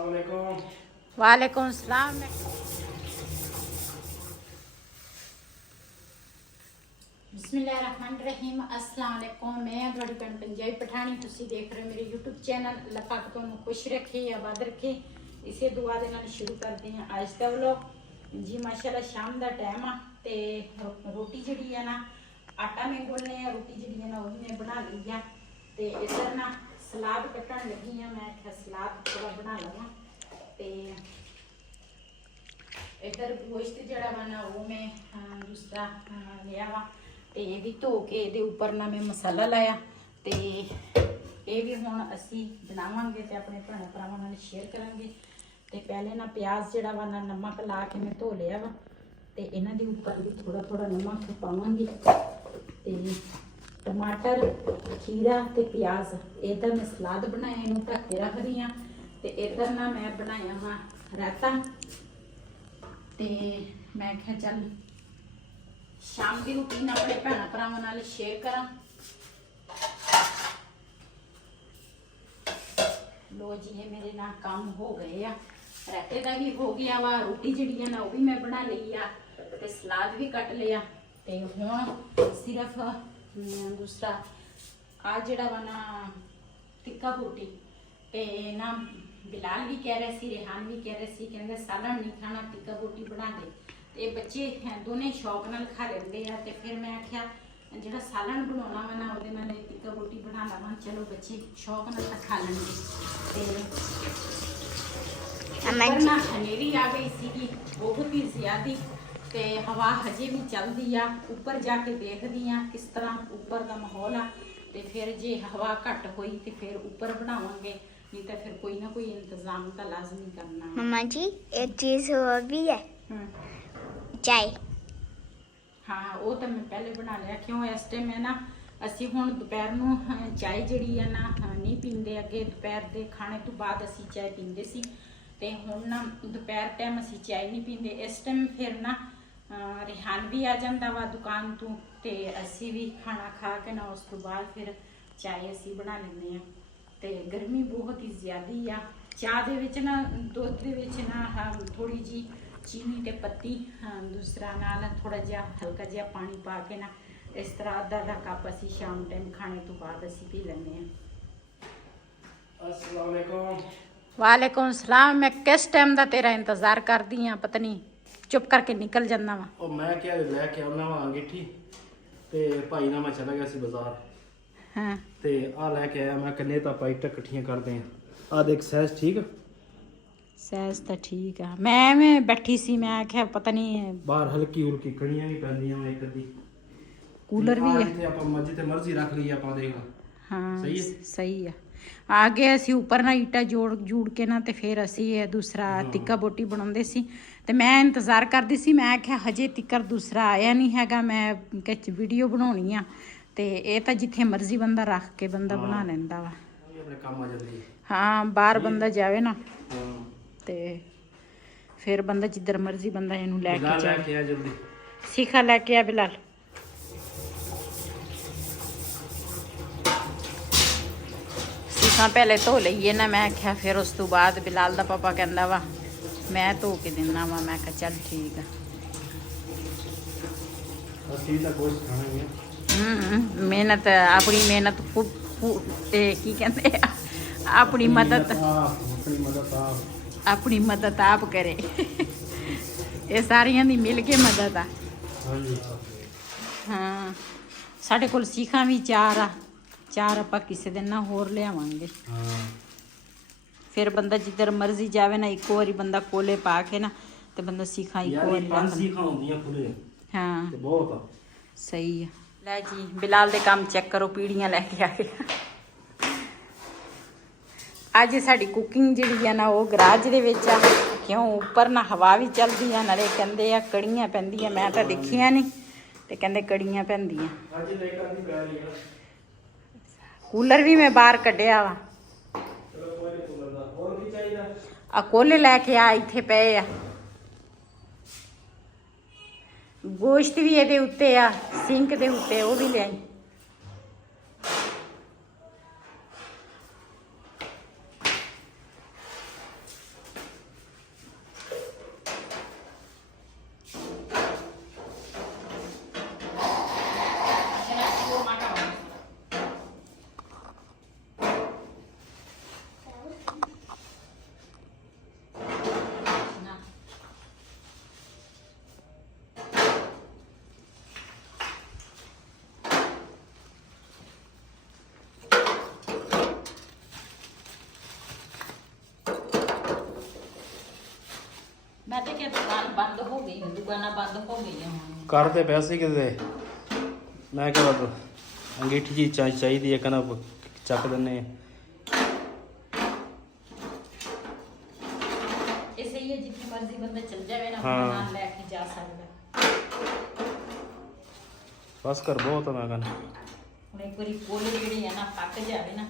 वालेकुम सलाम। बिस्मिल्लाहिर्रहमानिर्रहीम। अस्सलाम वालेकुम। मैं थोड़ी भैन पंजाबी पठानी, तुसी देख रहे हो मेरे यूट्यूब चैनल। अल्लाह पाक तुहानू खुश रखे, आबाद रखे, इसे दुआ दे नाल शुरू करते हैं आज का व्लॉग जी। माशाल्लाह शाम का टाइम आ ते रोटी जिहड़ी है ना आटा में गोलने आ, रोटी जिहड़ी है ना वो भी मैं बना ली है। ते इधर ना सलाद कट्टन लगी हाँ, मैं आख्या सलाद थोड़ा बना लवां। ते इधर गोश्त जड़ा वा ना वो मैं दूसरा लिया वा ते ये भी धो के ये उपर ना मैं मसाला लाया। ते ये भी हुण असी बनावांगे ते अपने भैन भरावां नाल शेयर करांगे। ते पहले ना प्याज जड़ा वा ना नमक ला के मैं धो लिया वा ते इन्हां दे उपर भी थोड़ा थोड़ा नमक पावांगी। ते टमाटर, खीरा ते प्याज इधर मैं सलाद बनाया, इनू ढक के रख दी हाँ। ते इधर ना मैं बनाया वा रायता। ते मैं क्या चल शाम की रूटीन अपने भैन भरावां नाल शेयर करा। लो जी ये मेरे ना काम हो गए आ, रायते का भी हो गया वा, रोटी जिहड़ी है ना वो भी मैं बना ली आ ते सलाद भी कट लिया। ते हुण सिर्फ दूसरा आ जिहड़ा वा ना टिक्का बोटी ते ना बिलाल भी कह रहे सी, रेहान भी कह रहे सी, कहंदे सालन नहीं खाना टिक्का बोटी बना दे। ते बच्चे दोने शौक नाल खा लेंदे आ। ते फिर मैं आख्या जिहड़ा सालन बनाउणा वा ना ओहदे नाल टिक्का बोटी बना लवां, चलो बच्चे शौक नाल खा लेंगे। ते ऊपर ना हनेरी आ गई सीगी बहुत ही ज्यादा, ते हवा हजे भी चलदी आ। ऊपर जाके देखदी आ किस तरह ऊपर का माहौल आ, ते फिर जे हवा घट हुई तो फिर ऊपर बनावांगे, नहीं तो फिर कोई ना कोई इंतजाम तो लाजमी करना है। मम्मा जी एक चीज और भी है, चाय। हाँ वो तो मैं पहले बना लिया, क्यों इस टाइम है ना असी हुण दोपहर नूं चाय जिहड़ी है ना नहीं पींदे। अगे दोपहर के खाने तो बाद असी चाय पींदे सी, ते हुण ना दोपहर टाइम असी चाय नहीं पींदे। इस टाइम फिर ना रेहान भी आ जांदा वा दुकान तो, ते असी भी खाना खा के ना उस तो बाद फिर चाय असी बना लैंदे आ। ते गर्मी बहुत ही ज़्यादा आ। चाह दे विच ना दुध दे विच ना थोड़ी जी चीनी ते पत्ती, दूसरा नाल थोड़ा जिहा हल्का जिहा पानी पा के ना इस तरह अद्धा अद्धा कप असी शाम टाइम खाने तो बाद असी पी लैंदे आ। अस्सलाम वालेकुम। वालेकुम सलाम। मैं किस टाइम का तेरा इंतजार करदी हाँ, पता नहीं चुप करके निकल जाना वा। ਉਹ ਮੈਂ ਕਿਹਾ ਲੈ ਕੇ ਆਉਣਾ ਵਾ ਅੰਗੀਠੀ ਤੇ ਭਾਈ ਨਾਲ ਮੈਂ ਚਲਾ ਗਿਆ ਸੀ ਬਾਜ਼ਾਰ। हाँ ਤੇ ਆ ਲੈ ਕੇ ਆਇਆ ਮੈਂ, ਕਿੰਨੇ ਤਾਂ ਪਾਈਟ ਇਕੱਠੀਆਂ ਕਰਦੇ ਆ। ਆ ਦੇਖ ਸਾਈਜ਼ ਠੀਕ ਆ? सैज तो ठीक है। मैं बैठी सी, मैं आख्या पता नहीं ਬਾਹਰ ਹਲਕੀ ਹੁਲਕੀ ਕਣੀਆਂ ਵੀ ਪੈਂਦੀਆਂ ਵਾ ਇੱਕ ਅੱਧੀ। कूलर भी है। ਜਿੱਥੇ ਆਪਾਂ ਜਿੱਥੇ ਮਰਜ਼ੀ ਰੱਖ ਲਈਏ ਆਪਾਂ, ਦੇਖ ਲਾ। हाँ सही है? सही है। आगे असी ऊपर ना ईटा जोड़ जूड़ के ना ते फिर असी दूसरा टिक्का बोटी बनाते सी। ते मैं इंतज़ार करती सी, मैं आख्या हजे तिकर दूसरा आया नहीं हैगा, मैं वीडियो बनानी आ। ते ये तो जिथे मर्जी बंदा रख के बंदा बना लैंदा वा। ਆਪਣੇ ਕੰਮ ਆ ਜਾਂਦੀ ਹੈ। हाँ बाहर बंदा जावे ना ਹਾਂ ते फिर बंदा जिधर मर्जी बंदा इनू लैके ਲੈ जाए। ਕੇ ਆ ਜਲਦੀ। सीखा लैके आ बिलाल। सीखा पहले धो लीए ना, मैं आख्या फिर उस तो बाद बिलाल दा पापा कहंदा वा मैं धो के देना वा। मैं कहा चल ठीक है। ਅਸੀਂ ਤਾਂ ਕੁਝ ਖਾਣਾ ਹੀ ਆ। मेहनत अपनी मेहनत खूब की कहते हैं, अपनी मदद ਆਪਣੀ ਮਦਦ ਆ। अपनी मदद आप करे। ये सारियां दी मिल के मदद आ। ਹਾਂਜੀ हाँ साढ़े कोल सीखा भी चार आ, चार आप किसी दिन ना होर लियावांगे। ਹਾਂ फिर बंदा जिधर मर्जी जावे ना एक बारी बंदा कोले पा के ना ते बंदा सीखा एक ਯਾਰ बारी ਇਹ ला ਪੰਜ लंदा। ਸੀਖਾਂ ਹੁੰਦੀਆਂ ਖੁੱਲੇ हाँ ਤੇ ਬਹੁਤ ਆ। सही है। लै जी बिलाल दे काम चेक करो, पीड़ियाँ लैके आ गए। अज साड़ी कुकिंग जिहड़ी है ना वो गराज दे विच आ, क्यों उपर ना हवा भी चलदी आ, नाले कहंदे आ कड़ियाँ पैंदियां। मैं तो देखियां नहीं, ते कहंदे कड़ियाँ पैंदियां। ਅੱਜ ਲੈ ਕਰਨੀ ਪੈ ਰਹੀ ਹੈ। कूलर भी मैं बाहर कढ़िया वा। ਚਲੋ ਕੋਈ ਨਹੀਂ ਬੋਲਦਾ, ਹੋਰ ਕੀ ਚਾਹੀਦਾ? आ कोले लैके आ इत्थे पे आ। गोश्त भी ये उत्ते आ सिंक दे उत्ते, वो भी ले आई। ਸਾਡੇ ਕਿ ਦੁਕਾਨ ਬੰਦ ਹੋ ਗਈ, ਦੁਕਾਨਾਂ ਬੰਦ ਹੋ ਗਈਆਂ ਹੁਣ। ਕਰਦੇ ਪੈਸੇ ਕਿਤੇ ਮੈਂ ਕਿਹਾ ਅੰਗੀਠੀ ਜੀ ਚਾਹੀਦੀ ਹੈ, ਕਹਿੰਦਾ ਚੱਕ ਦਿੰਨੇ ਆ। ਇਹ ਸਹੀ ਹੈ, ਜਿੱਥੇ ਮਰਜ਼ੀ ਬੰਦਾ ਚੱਲ ਜਾਵੇ ਨਾ, ਹਾਂ। ਆਪਣਾ ਨਾਲ ਲੈ ਕੇ ਜਾ ਸਕਦਾ। ਬਸ ਕਰ ਬਹੁਤ ਆ ਮੈਂ ਕਹਿੰਦਾ। ਹੁਣ ਇੱਕ ਵਾਰੀ ਕੋਲੇ ਜਿਹੜੇ ਆ ਨਾ ਪੱਕ ਜਾਵੇ ਨਾ,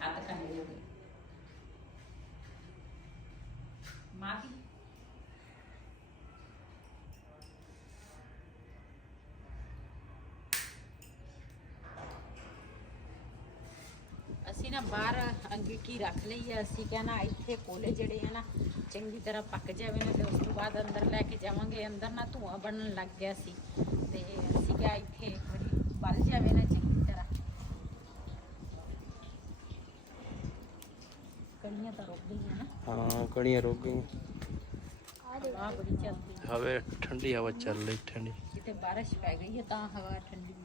ਹੱਥ ਕੰਡੇ ਹੋ ਗਏ ਮਾਫੀ। ਅਸੀਂ ਨਾ ਬਾਹਰ ਅੰਗੀਠੀ ਰੱਖ ਲਈ ਆ। ਅਸੀਂ ਕਹਿਣਾ ਇੱਥੇ ਕੋਲੇ ਜਿਹੜੇ ਆ ਨਾ ਚੰਗੀ ਤਰ੍ਹਾਂ ਪੱਕ ਜਾਵੇ ਨਾ, ਤੇ ਉਸ ਤੋਂ ਬਾਅਦ ਅੰਦਰ ਲੈ ਕੇ ਜਾਵਾਂਗੇ। ਅੰਦਰ ਨਾ ਧੂਆਂ ਬਣਨ ਲੱਗ ਗਿਆ ਸੀ, ਤੇ ਅਸੀਂ ਕਿਹਾ ਇੱਥੇ ਇੱਕ ਵਾਰੀ ਬਲ ਜਾਵੇ ਨਾ ਚੰਗੀ ਤਰ੍ਹਾਂ। ਕੜੀਆਂ ਤਾਂ ਰੁਕ ਗਈਆਂ ਨਾ। ਹਾਂ ਕੜੀਆਂ ਰੁਕ ਗਈਆਂ। ਹਵਾ ਬੜੀ ਚੱਲਦੀ, ਹਵੇ ਠੰਡੀ ਹਵਾ ਚੱਲ ਰਹੀ ਠੰਡੀ। ਕਿਤੇ ਬਾਰਿਸ਼ ਪੈ ਗਈ ਹੈ ਤਾਂ ਹਵਾ ਠੰਡੀ ਹੈ।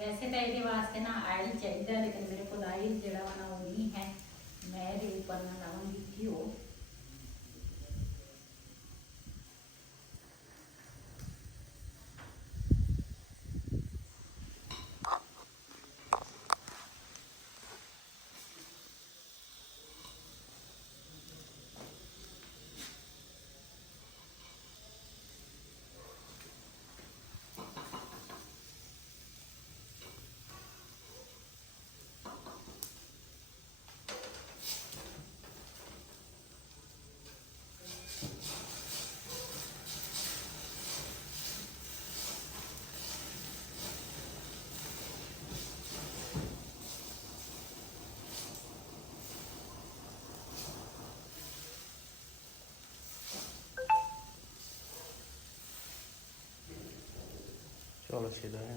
वैसे तो ये वास्ते ना आयल चाहिए, लेकिन मेरे को आयल जड़ा वा ना वो नहीं है। मैं ये ऊपर ना लाऊंगी थी वो। चलो सीधा है।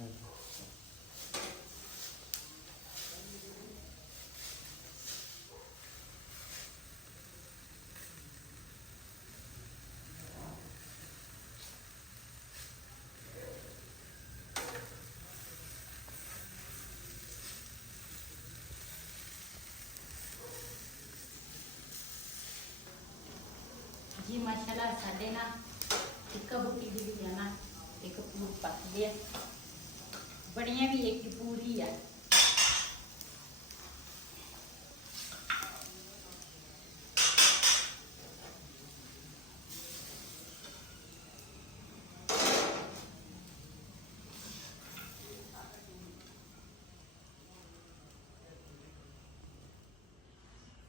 जी माशाल्लाह साडे ना ਟਿੱਕਾ ਬੂਟੀ ਦੀ ਵੀ ਆ ਨਾ ਇੱਕ ਪੂਰ ਪੱਕਦੇ ਆ, ਬੜੀਆਂ ਵੀ ਇੱਕ ਪੂਰੀ ਆ।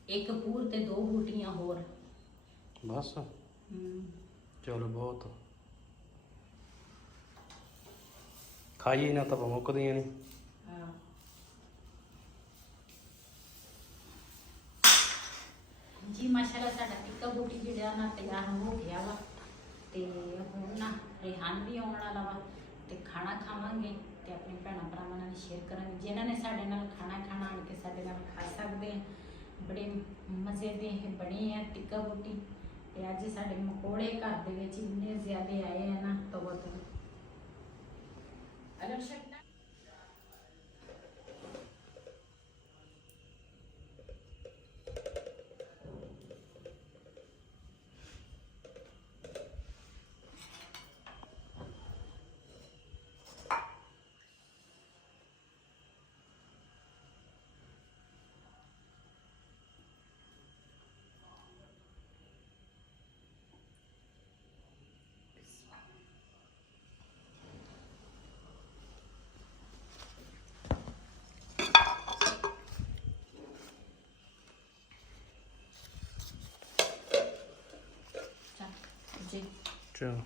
ਇੱਕ ਪੂਰ ਤੇ 2 ਬੂਟੀਆਂ ਹੋਰ। ਬਸ ਚਲੋ ਬਹੁਤ ਖਾਈਏ ਨਾ ਤਾਂ ਮੁੱਕਦੀਆਂ ਨਹੀਂ। ਹਾਂ ਜੀ ਮਾਸ਼ਾਅੱਲਾ ਸਾਡਾ ਟਿੱਕਾ ਬੂਟੀ ਜਿਹੜਾ ਨਾ ਤਿਆਰ ਹੋ ਗਿਆ ਵਾ ਤੇ ਹੁਣ ਨਾ ਰਿਹਾਨ ਵੀ ਆਉਣ ਵਾਲਾ ਵਾ ਤੇ ਖਾਣਾ ਖਾਵਾਂਗੇ ਤੇ ਆਪਣੇ ਭੈਣਾਂ ਭਰਾਵਾਂ ਨਾਲ ਸ਼ੇਅਰ ਕਰਾਂਗੇ। ਜਿਨ੍ਹਾਂ ਨੇ ਸਾਡੇ ਨਾਲ ਖਾਣਾ ਖਾਣਾ ਆਣ ਕੇ ਸਾਡੇ ਨਾਲ ਖਾ ਸਕਦੇ ਆ। ਬੜੇ ਮਜ਼ੇ ਦੇ ਬਣੇ ਆ ਟਿੱਕਾ ਬੂਟੀ ਤੇ ਅੱਜ ਸਾਡੇ ਮਕੌੜੇ ਘਰ ਦੇ ਵਿੱਚ ਇੰਨੇ ਜ਼ਿਆਦੇ ਆਏ ਆ ਨਾ ਤਵਾ ਤੋਂ। ਅਗਰ ਸ਼ਕਨਾ जी ਚਲੋ